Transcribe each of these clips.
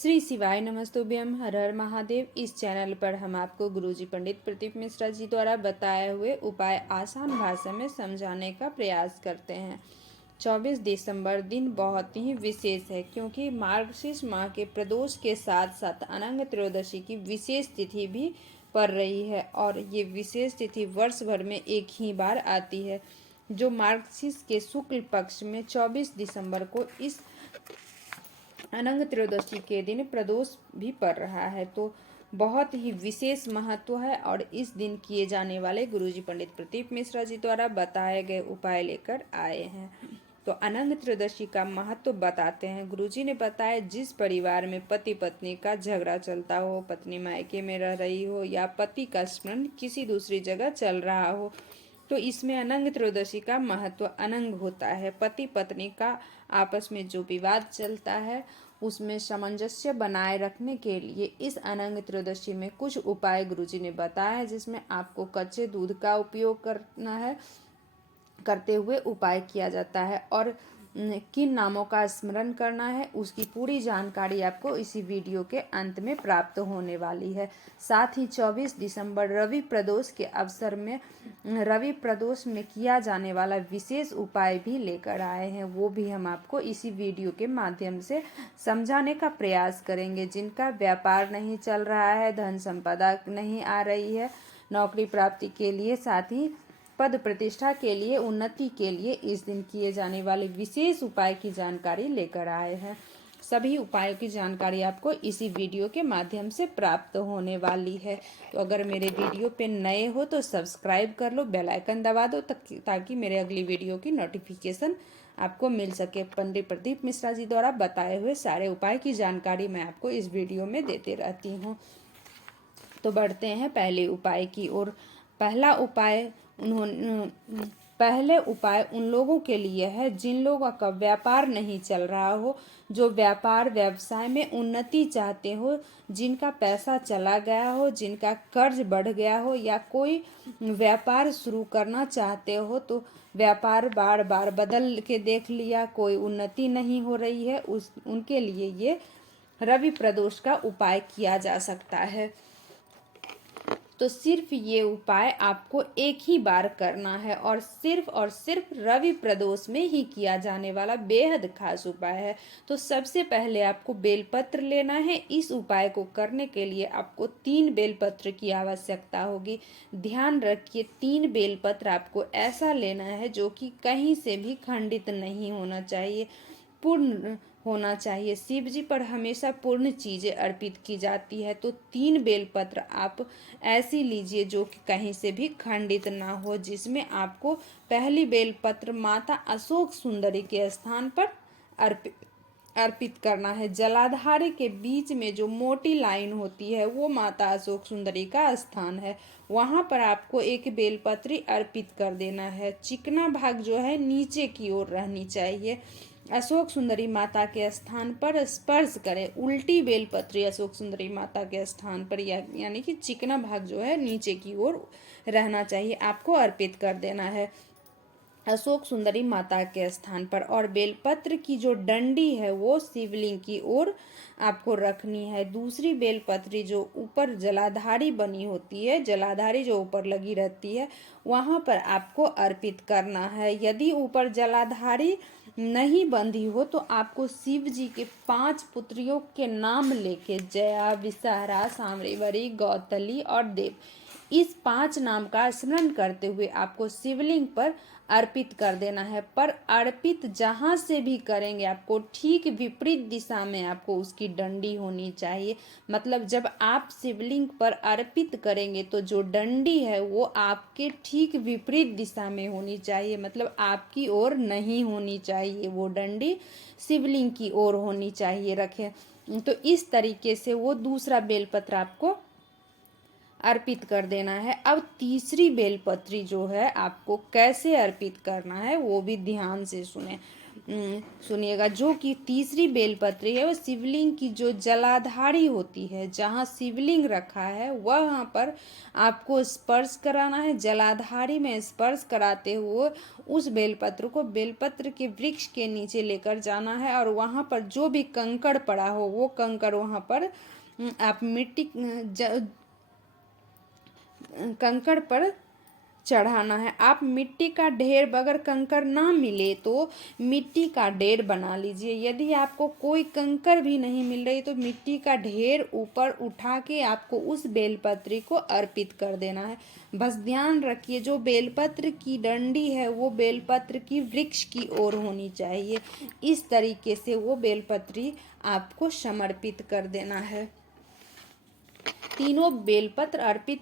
श्री शिवाय नमस्तुभ्यम। हर हर महादेव। इस चैनल पर हम आपको गुरुजी पंडित प्रदीप मिश्रा जी द्वारा बताए हुए उपाय आसान भाषा में समझाने का प्रयास करते हैं। 24 दिसंबर दिन बहुत ही विशेष है क्योंकि मार्गशीर्ष माह के प्रदोष के साथ साथ अनंग त्रयोदशी की विशेष तिथि भी पड़ रही है और ये विशेष तिथि वर्ष भर में एक ही बार आती है, जो मार्गशीर्ष के शुक्ल पक्ष में 24 दिसंबर को इस अनंग त्रयोदशी के दिन प्रदोष भी पड़ रहा है। तो बहुत ही विशेष महत्व है और इस दिन किए जाने वाले गुरुजी पंडित प्रदीप मिश्रा जी द्वारा बताए गए उपाय लेकर आए हैं। तो अनंग त्रयोदशी का महत्व बताते हैं। गुरुजी ने बताया, जिस परिवार में पति पत्नी का झगड़ा चलता हो, पत्नी मायके में रह रही हो या पति का स्मरण किसी दूसरी जगह चल रहा हो, तो इसमें अनंग त्रयोदशी का महत्व अनंग होता है। पति पत्नी का आपस में जो विवाद चलता है उसमें सामंजस्य बनाए रखने के लिए इस अनंग त्रयोदशी में कुछ उपाय गुरुजी ने बताया है, जिसमें आपको कच्चे दूध का उपयोग करना है, करते हुए उपाय किया जाता है और किन नामों का स्मरण करना है उसकी पूरी जानकारी आपको इसी वीडियो के अंत में प्राप्त होने वाली है। साथ ही 24 दिसंबर रवि प्रदोष के अवसर में रवि प्रदोष में किया जाने वाला विशेष उपाय भी लेकर आए हैं, वो भी हम आपको इसी वीडियो के माध्यम से समझाने का प्रयास करेंगे। जिनका व्यापार नहीं चल रहा है, धन संपदा नहीं आ रही है, नौकरी प्राप्ति के लिए, साथ ही पद प्रतिष्ठा के लिए, उन्नति के लिए इस दिन किए जाने वाले विशेष उपाय की जानकारी लेकर आए हैं। सभी उपायों की जानकारी आपको इसी वीडियो के माध्यम से प्राप्त होने वाली है। तो अगर मेरे वीडियो पे नए हो तो सब्सक्राइब कर लो, बेल आइकन दबा दो ताकि मेरे अगली वीडियो की नोटिफिकेशन आपको मिल सके। पंडित प्रदीप मिश्रा जी द्वारा बताए हुए सारे उपाय की जानकारी मैं आपको इस वीडियो में देते रहती हूँ। तो बढ़ते हैं पहले उपाय की ओर। पहले उपाय उन लोगों के लिए है जिन लोगों का व्यापार नहीं चल रहा हो, जो व्यापार व्यवसाय में उन्नति चाहते हो, जिनका पैसा चला गया हो, जिनका कर्ज बढ़ गया हो या कोई व्यापार शुरू करना चाहते हो तो व्यापार बार बार बदल के देख लिया, कोई उन्नति नहीं हो रही है, उनके लिए ये रवि प्रदोष का उपाय किया जा सकता है। तो सिर्फ ये उपाय आपको एक ही बार करना है और सिर्फ रवि प्रदोष में ही किया जाने वाला बेहद खास उपाय है। तो सबसे पहले आपको बेलपत्र लेना है। इस उपाय को करने के लिए आपको 3 बेलपत्र की आवश्यकता होगी। ध्यान रखिए, 3 बेलपत्र आपको ऐसा लेना है जो कि कहीं से भी खंडित नहीं होना चाहिए, पूर्ण होना चाहिए। शिव जी पर हमेशा पूर्ण चीजें अर्पित की जाती है, तो 3 बेलपत्र आप ऐसी लीजिए जो कि कहीं से भी खंडित ना हो, जिसमें आपको पहली बेलपत्र माता अशोक सुंदरी के स्थान पर अर्पित करना है। जलाधारी के बीच में जो मोटी लाइन होती है वो माता अशोक सुंदरी का स्थान है, वहां पर आपको एक बेलपत्री अर्पित कर देना है। चिकना भाग जो है नीचे की ओर रहनी चाहिए। अशोक सुंदरी माता के स्थान पर स्पर्श करें। उल्टी बेलपत्री अशोक सुंदरी माता के स्थान पर यानी कि चिकना भाग जो है नीचे की ओर रहना चाहिए, आपको अर्पित कर देना है अशोक सुंदरी माता के स्थान पर। और बेलपत्र की जो डंडी है वो शिवलिंग की ओर आपको रखनी है। दूसरी बेलपत्री जो ऊपर जलाधारी बनी होती है, जलाधारी जो ऊपर लगी रहती है, वहां पर आपको अर्पित करना है। यदि ऊपर जलाधारी नहीं बंधी हो तो आपको शिव जी के 5 पुत्रियों के नाम लेके, जया, विषहरा, सांवरीवरी, गौतली और देव, इस 5 नाम का स्मरण करते हुए आपको शिवलिंग पर अर्पित कर देना है। पर अर्पित जहां से भी करेंगे आपको ठीक विपरीत दिशा में आपको उसकी डंडी होनी चाहिए। मतलब जब आप शिवलिंग पर अर्पित करेंगे तो जो डंडी है वो आपके ठीक विपरीत दिशा में होनी चाहिए, मतलब आपकी ओर नहीं होनी चाहिए, वो डंडी शिवलिंग की ओर होनी चाहिए। रखें तो इस तरीके से वो दूसरा बेलपत्र आपको अर्पित कर देना है। अब तीसरी बेलपत्री जो है आपको कैसे अर्पित करना है वो भी ध्यान से सुने। सुनिएगा, जो कि तीसरी बेलपत्री है वो शिवलिंग की जो जलाधारी होती है, जहाँ शिवलिंग रखा है वहाँ पर आपको स्पर्श कराना है। जलाधारी में स्पर्श कराते हुए उस बेलपत्र को बेलपत्र के वृक्ष के नीचे लेकर जाना है, और वहाँ पर जो भी कंकड़ पड़ा हो वो कंकड़ वहाँ पर आप मिट्टी कंकड़ पर चढ़ाना है। आप मिट्टी का ढेर, अगर कंकर ना मिले तो मिट्टी का ढेर बना लीजिए। यदि आपको कोई कंकर भी नहीं मिल रही तो मिट्टी का ढेर ऊपर उठा के आपको उस बेलपत्री को अर्पित कर देना है। बस ध्यान रखिए, जो बेलपत्र की डंडी है वो बेलपत्र की वृक्ष की ओर होनी चाहिए। इस तरीके से वो बेलपत्री आपको समर्पित कर देना है। तीनों बेलपत्र अर्पित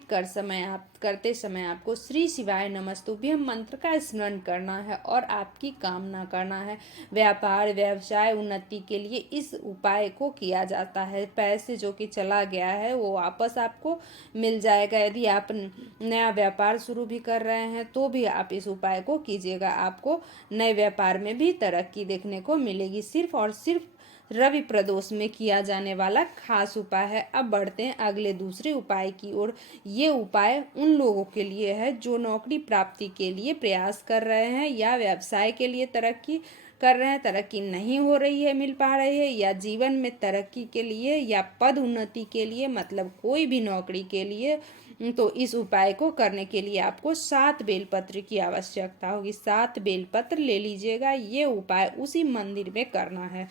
करते समय आपको श्री शिवाय नमस्तुभ्यम मंत्र का स्मरण करना है और आपकी कामना करना है। व्यापार व्यवसाय उन्नति के लिए इस उपाय को किया जाता है। पैसे जो कि चला गया है वो वापस आपको मिल जाएगा। यदि आप नया व्यापार शुरू भी कर रहे हैं तो भी आप इस उपाय को कीजिएगा, आपको नए व्यापार में भी तरक्की देखने को मिलेगी। सिर्फ और सिर्फ रवि प्रदोष में किया जाने वाला खास उपाय है। अब बढ़ते हैं अगले दूसरे उपाय की ओर। ये उपाय उन लोगों के लिए है जो नौकरी प्राप्ति के लिए प्रयास कर रहे हैं, या व्यवसाय के लिए तरक्की कर रहे हैं, तरक्की नहीं हो रही है, मिल पा रही है, या जीवन में तरक्की के लिए या पद उन्नति के लिए, मतलब कोई भी नौकरी के लिए। तो इस उपाय को करने के लिए आपको 7 बेलपत्र की आवश्यकता होगी। 7 बेलपत्र ले लीजिएगा। ये उपाय उसी मंदिर में करना है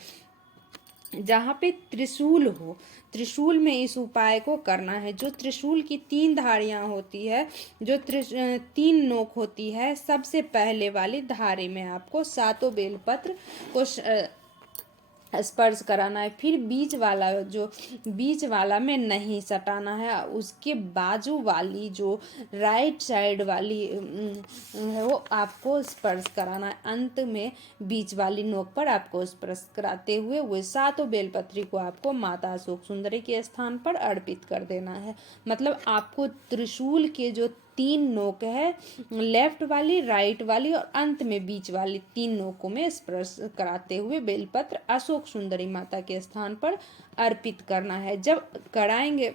जहाँ पे त्रिशूल हो। त्रिशूल में इस उपाय को करना है। जो त्रिशूल की 3 धारियाँ होती है, जो 3 नोक होती है, सबसे पहले वाली धारी में आपको 7 बेलपत्र को स्पर्श कराना है। फिर बीच वाला में नहीं सटाना है। उसके बाजू वाली जो राइट साइड वाली है वो आपको स्पर्श कराना है। अंत में बीच वाली नोक पर आपको स्पर्श कराते हुए वो 7 बेलपत्री को आपको माता अशोक सुंदरी के स्थान पर अर्पित कर देना है। मतलब आपको त्रिशूल के जो 3 नोक है, लेफ्ट वाली, राइट वाली और अंत में बीच वाली 3 नोकों में स्पर्श कराते हुए बेलपत्र अशोक सुंदरी माता के स्थान पर अर्पित करना है। जब कराएंगे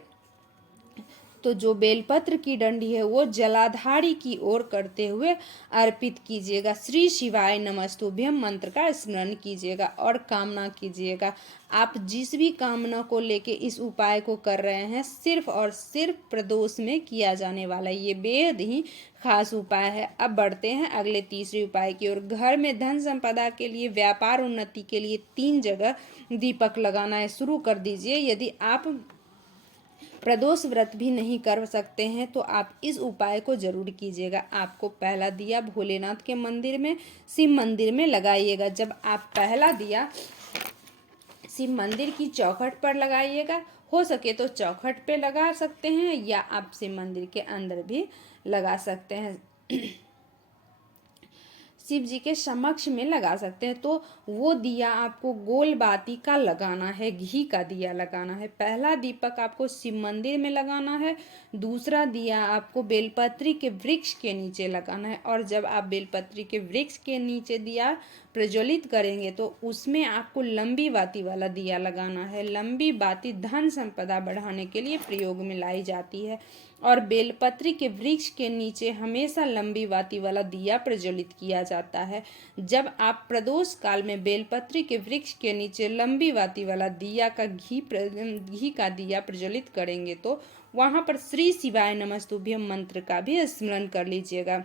तो जो बेलपत्र की डंडी है वो जलाधारी की ओर करते हुए अर्पित कीजिएगा। श्री शिवाय नमस्तुभ्यम मंत्र का स्मरण कीजिएगा और कामना कीजिएगा। आप जिस भी कामना को लेके इस उपाय को कर रहे हैं, सिर्फ और सिर्फ प्रदोष में किया जाने वाला ये बेहद ही खास उपाय है। अब बढ़ते हैं अगले तीसरे उपाय की ओर। घर में धन संपदा के लिए, व्यापार उन्नति के लिए 3 जगह दीपक लगाना है। शुरू कर दीजिए। यदि आप प्रदोष व्रत भी नहीं कर सकते हैं तो आप इस उपाय को जरूर कीजिएगा। आपको पहला दिया भोलेनाथ के मंदिर में, शिव मंदिर में लगाइएगा। जब आप पहला दिया शिव मंदिर की चौखट पर लगाइएगा। हो सके तो चौखट पे लगा सकते हैं या आप शिव मंदिर के अंदर भी लगा सकते हैं। शिव जी के समक्ष में लगा सकते हैं। तो वो दिया आपको गोल बाती का लगाना है, घी का दिया लगाना है। पहला दीपक आपको शिव मंदिर में लगाना है। दूसरा दिया आपको बेलपत्री के वृक्ष के नीचे लगाना है। और जब आप बेलपत्री के वृक्ष के नीचे दिया प्रज्वलित करेंगे तो उसमें आपको लंबी बाती वाला दिया लगाना है। लंबी बाती धन संपदा बढ़ाने के लिए प्रयोग में लाई जाती है और बेलपत्री के वृक्ष के नीचे हमेशा लंबी बाती वाला दिया प्रज्वलित किया जाता है। जब आप प्रदोष काल में बेलपत्री के वृक्ष के नीचे लंबी बाती वाला दिया का घी का दिया प्रज्वलित करेंगे तो वहाँ पर श्री शिवाय नमस्तुभ्यम मंत्र का भी स्मरण कर लीजिएगा।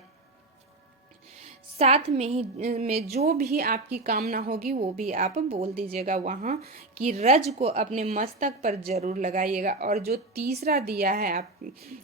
साथ में ही में जो भी आपकी कामना होगी वो भी आप बोल दीजिएगा। वहाँ की रज को अपने मस्तक पर जरूर लगाइएगा। और जो तीसरा दिया है आप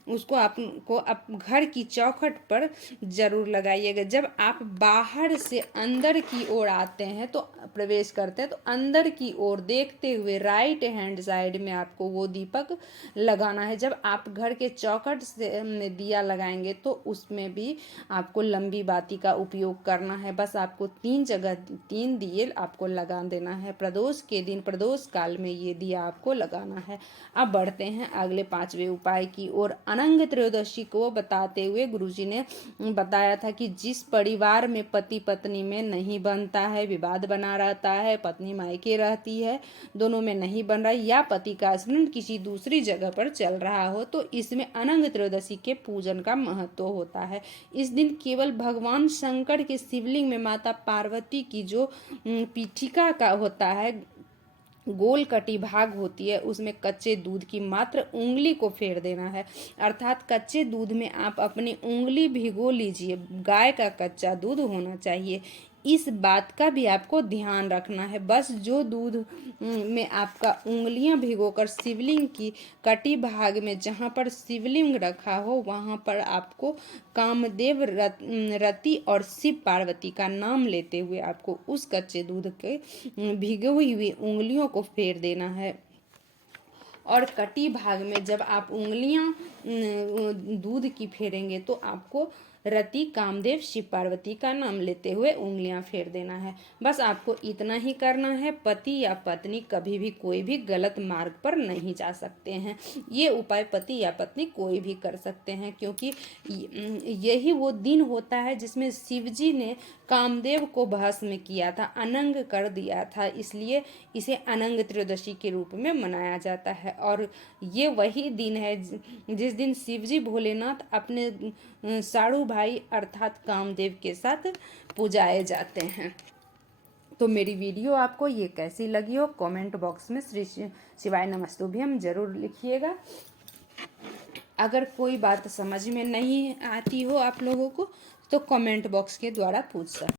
उसको आपको घर की चौखट पर जरूर लगाइएगा। जब आप बाहर से अंदर की ओर आते हैं तो प्रवेश करते हैं तो अंदर की ओर देखते हुए राइट हैंड साइड में आपको वो दीपक लगाना है। जब आप घर के चौखट से में दिया लगाएंगे तो उसमें भी आपको लंबी बाती का उपयोग करना है। बस आपको 3 जगह 3 दिए आपको लगा देना है। प्रदोष के दिन प्रदोष प्रदोष काल में ये दिया आपको लगाना है। अब बढ़ते हैं अगले 5वें उपाय की ओर। अनंग त्रयोदशी को बताते हुए गुरुजी ने बताया था कि जिस परिवार में पति पत्नी में नहीं बनता है, विवाद बना रहता है, पत्नी मायके रहती है, दोनों में नहीं बन रहा है, या पति का स्मरण किसी दूसरी जगह पर चल रहा हो, तो इसमें अनंग त्रयोदशी के पूजन का महत्व होता है। इस दिन केवल भगवान शंकर के शिवलिंग में माता पार्वती की जो पीठिका का होता है, गोल कटी भाग होती है, उसमें कच्चे दूध की मात्र उंगली को फेर देना है। अर्थात कच्चे दूध में आप अपनी उंगली भिगो लीजिए। गाय का कच्चा दूध होना चाहिए। इस बात का भी आपको ध्यान रखना है। बस जो दूध में आपका उंगलियां भिगोकर शिवलिंग की कटी भाग में जहां पर शिवलिंग रखा हो वहां पर आपको कामदेव रति और शिव पार्वती का नाम लेते हुए आपको उस कच्चे दूध के भिगोई हुई उंगलियों को फेर देना है। और कटी भाग में जब आप उंगलियां दूध की फेरेंगे तो आपको रति, कामदेव, शिव पार्वती का नाम लेते हुए उंगलियां फेर देना है। बस आपको इतना ही करना है। पति या पत्नी कभी भी कोई भी गलत मार्ग पर नहीं जा सकते हैं। ये उपाय पति या पत्नी कोई भी कर सकते हैं, क्योंकि यही वो दिन होता है जिसमें शिवजी ने कामदेव को भस्म किया था, अनंग कर दिया था। इसलिए इसे अनंग त्रयोदशी के रूप में मनाया जाता है। और ये वही दिन है जिस दिन शिवजी भोलेनाथ अपने साड़ू भाई अर्थात कामदेव के साथ पूजाए जाते हैं। तो मेरी वीडियो आपको ये कैसी लगी हो कमेंट बॉक्स में श्री शिवाय नमस्तुभ्यम जरूर लिखिएगा। अगर कोई बात समझ में नहीं आती हो आप लोगों को तो कमेंट बॉक्स के द्वारा पूछ सकते।